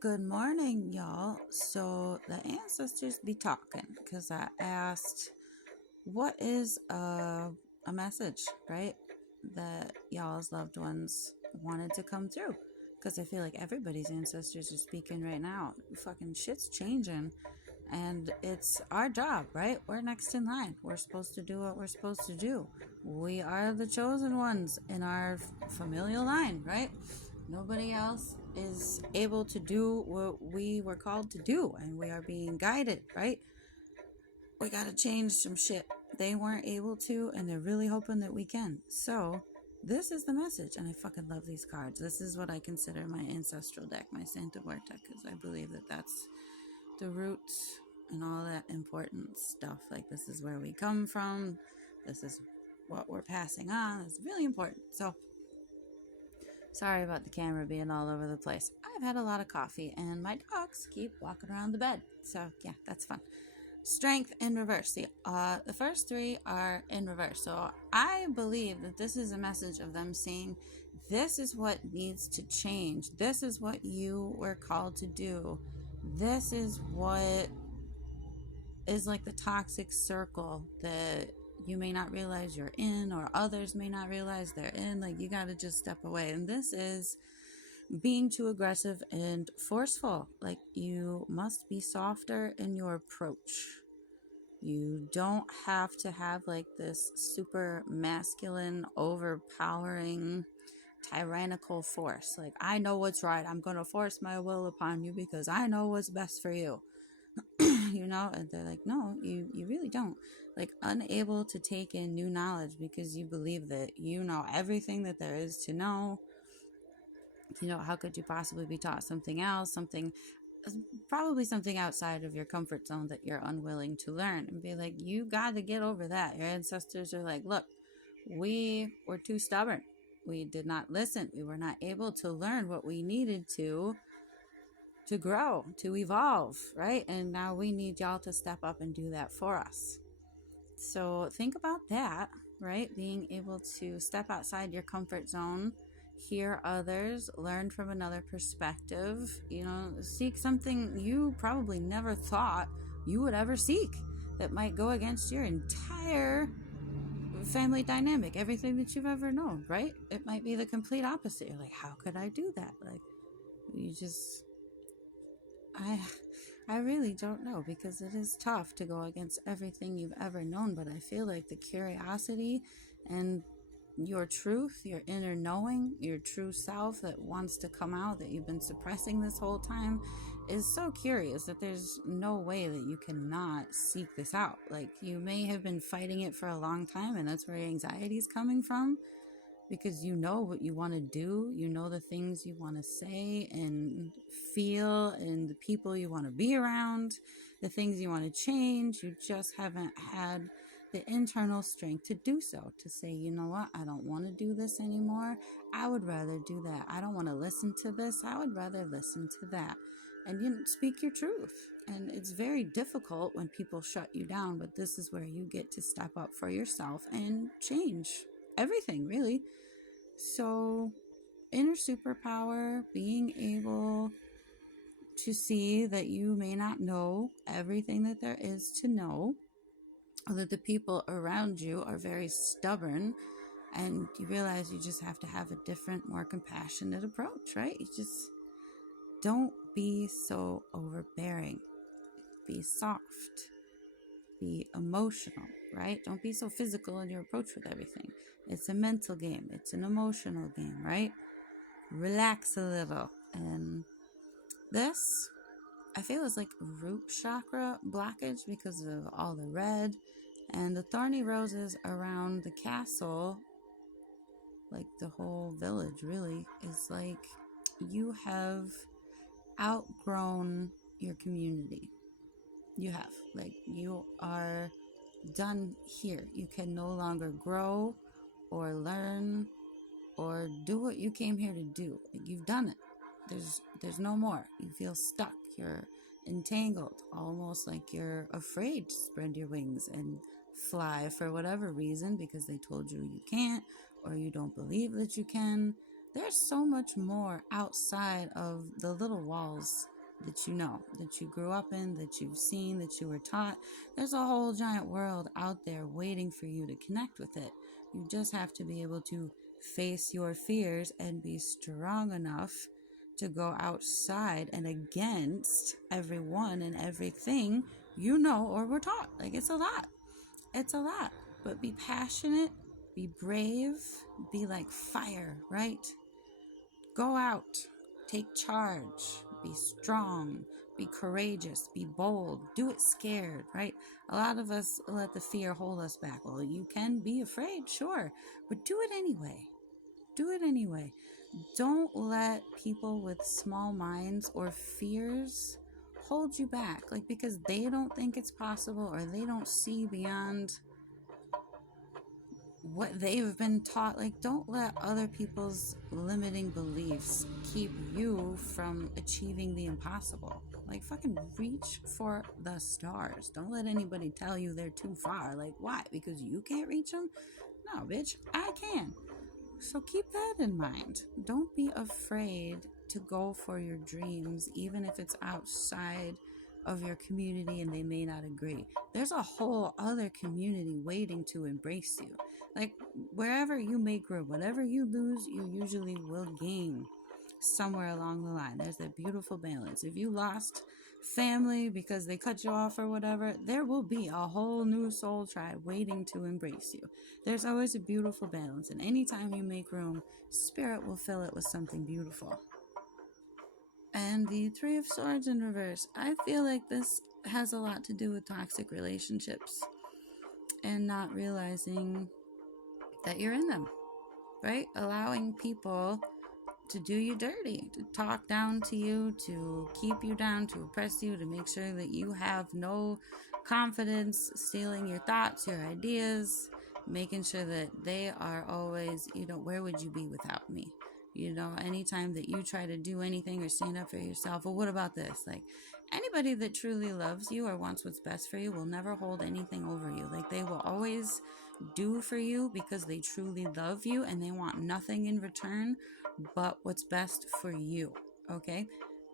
Good morning, y'all. So the ancestors be talking because I asked, what is a message, right? That y'all's loved ones wanted to come through? Because I feel like everybody's ancestors are speaking right now. Fucking shit's changing. And it's our job, right? We're next in line. We're supposed to do what we're supposed to do. We are the chosen ones in our familial line, right? Nobody else is able to do what we were called to do, and we are being guided, right? We got to change some shit. They weren't able to, and they're really hoping that we can. So, this is the message, and I fucking love these cards. This is what I consider my ancestral deck, my Santa Muerte, because I believe that that's the roots and all that important stuff. Like, this is where we come from. This is what we're passing on. It's really important. So, sorry about the camera being all over the place. I've had a lot of coffee and my dogs keep walking around the bed. So, yeah, that's fun. Strength in reverse. The first three are in reverse. So, I believe that this is a message of them saying, this is what needs to change. This is what you were called to do. This is what is like the toxic circle that you may not realize you're in, or others may not realize they're in. Like, you got to just step away. And this is being too aggressive and forceful. Like, you must be softer in your approach. You don't have to have like this super masculine, overpowering, tyrannical force. Like, I know what's right. I'm going to force my will upon you because I know what's best for you. And they're like, no, you really don't. Like, unable to take in new knowledge because you believe that you know everything that there is to know. How could you possibly be taught something else, probably something outside of your comfort zone that you're unwilling to learn? And be like, you got to get over that. Your ancestors are like, look, we were too stubborn. We did not listen. We were not able to learn what we needed to grow, to evolve, right? And now we need y'all to step up and do that for us. So think about that, right? Being able to step outside your comfort zone, hear others, learn from another perspective, seek something you probably never thought you would ever seek that might go against your entire family dynamic, everything that you've ever known, right? It might be the complete opposite. You're like, how could I do that? Like, you just I I really don't know, because it is tough to go against everything you've ever known, but I feel like the curiosity and your truth, your inner knowing, your true self that wants to come out, that you've been suppressing this whole time, is so curious that there's no way that you cannot seek this out. Like, you may have been fighting it for a long time, and that's where your anxiety is coming from, because you know what you want to do, you know the things you want to say and feel, and the people you want to be around, the things you want to change. You just haven't had the internal strength to do so, to say, you know what, I don't want to do this anymore. I would rather do that. I don't want to listen to this. I would rather listen to that. And you speak your truth. And it's very difficult when people shut you down, but this is where you get to step up for yourself and change everything, really. So, inner superpower, being able to see that you may not know everything that there is to know, or that the people around you are very stubborn, and you realize you just have to have a different, more compassionate approach, right? You just don't be so overbearing. Be soft. Be emotional, right? Don't be so physical in your approach with everything. It's a mental game. It's an emotional game, right? Relax a little. And this, I feel, is like root chakra blockage because of all the red and the thorny roses around the castle. Like, the whole village really is like, you have outgrown your community. You have, like, you are done here. You can no longer grow or learn or do what you came here to do. Like, you've done it. There's no more. You feel stuck. You're entangled, almost like you're afraid to spread your wings and fly for whatever reason, because they told you you can't, or you don't believe that you can. There's so much more outside of the little walls that you know, that you grew up in, that you've seen, that you were taught. There's a whole giant world out there waiting for you to connect with it. You just have to be able to face your fears and be strong enough to go outside and against everyone and everything you know or were taught. Like, it's a lot. It's a lot. But be passionate, be brave, be like fire, right? Go out, take charge, be strong, be courageous, be bold, do it scared, right? A lot of us let the fear hold us back. Well, you can be afraid, sure, but do it anyway. Do it anyway. Don't let people with small minds or fears hold you back, like because they don't think it's possible or they don't see beyond what they've been taught. Like, don't let other people's limiting beliefs keep you from achieving the impossible. Like, fucking reach for the stars. Don't let anybody tell you they're too far. Like, why? Because you can't reach them? No, bitch, I can. So keep that in mind. Don't be afraid to go for your dreams, even if it's outside of your community and they may not agree. There's a whole other community waiting to embrace you. Like, wherever you make room, whatever you lose, you usually will gain somewhere along the line. There's that beautiful balance. If you lost family because they cut you off or whatever, there will be a whole new soul tribe waiting to embrace you. There's always a beautiful balance, and anytime you make room, spirit will fill it with something beautiful. And the Three of Swords in reverse, I feel like this has a lot to do with toxic relationships and not realizing that you're in them, right? Allowing people to do you dirty, to talk down to you, to keep you down, to oppress you, to make sure that you have no confidence, stealing your thoughts, your ideas, making sure that they are always, where would you be without me? Anytime that you try to do anything or stand up for yourself, well, what about this? Like, anybody that truly loves you or wants what's best for you will never hold anything over you. Like, they will always do for you because they truly love you and they want nothing in return but what's best for you. Okay?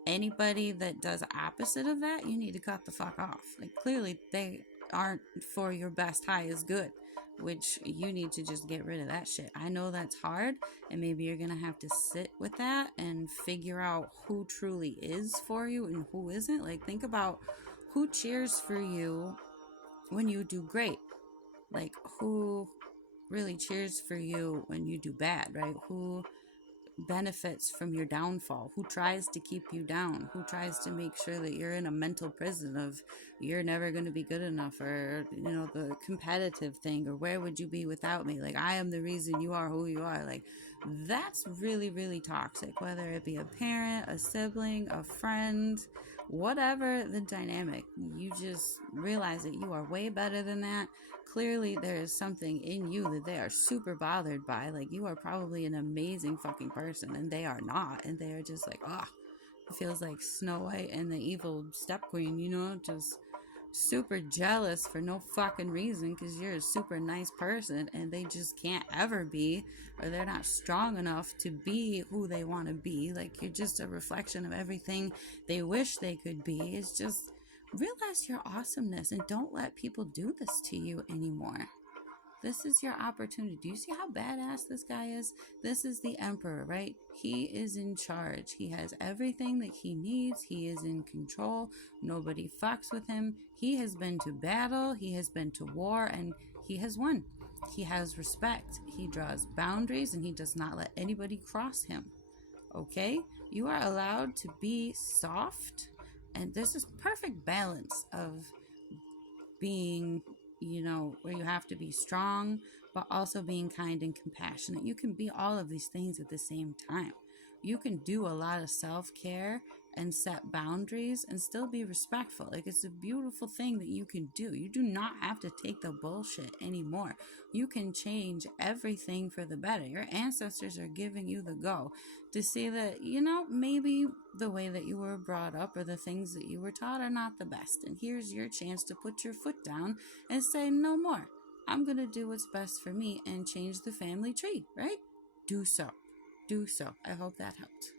Anybody that does opposite of that, you need to cut the fuck off. Like, clearly they aren't for your best highest good, which you need to just get rid of that shit. I know that's hard, and maybe you're gonna have to sit with that and figure out who truly is for you and who isn't. Like, think about who cheers for you when you do great. Like, who really cheers for you when you do bad, right? Who benefits from your downfall, who tries to keep you down, who tries to make sure that you're in a mental prison of you're never going to be good enough, or the competitive thing, or where would you be without me, like I am the reason you are who you are. Like, that's really, really toxic, whether it be a parent, a sibling, a friend, whatever the dynamic. You just realize that you are way better than that. Clearly there is something in you that they are super bothered by. Like, you are probably an amazing fucking person and they are not, and they are just like, it feels like Snow White and the evil step queen, just super jealous for no fucking reason because you're a super nice person and they just can't ever be, or they're not strong enough to be who they want to be. Like, you're just a reflection of everything they wish they could be. It's just, realize your awesomeness and don't let people do this to you anymore. This is your opportunity. Do you see how badass this guy is? This is the emperor, right? He is in charge. He has everything that he needs. He is in control. Nobody fucks with him. He has been to battle. He has been to war, and he has won. He has respect. He draws boundaries, and he does not let anybody cross him. Okay? You are allowed to be soft, and there's this perfect balance of being, where you have to be strong, but also being kind and compassionate. You can be all of these things at the same time. You can do a lot of self-care and set boundaries and still be respectful. Like, it's a beautiful thing that you can do. You do not have to take the bullshit anymore. You can change everything for the better. Your ancestors are giving you the go to see that, maybe the way that you were brought up or the things that you were taught are not the best. And here's your chance to put your foot down and say, no more. I'm going to do what's best for me and change the family tree, right? Do so. do so. I hope that helped.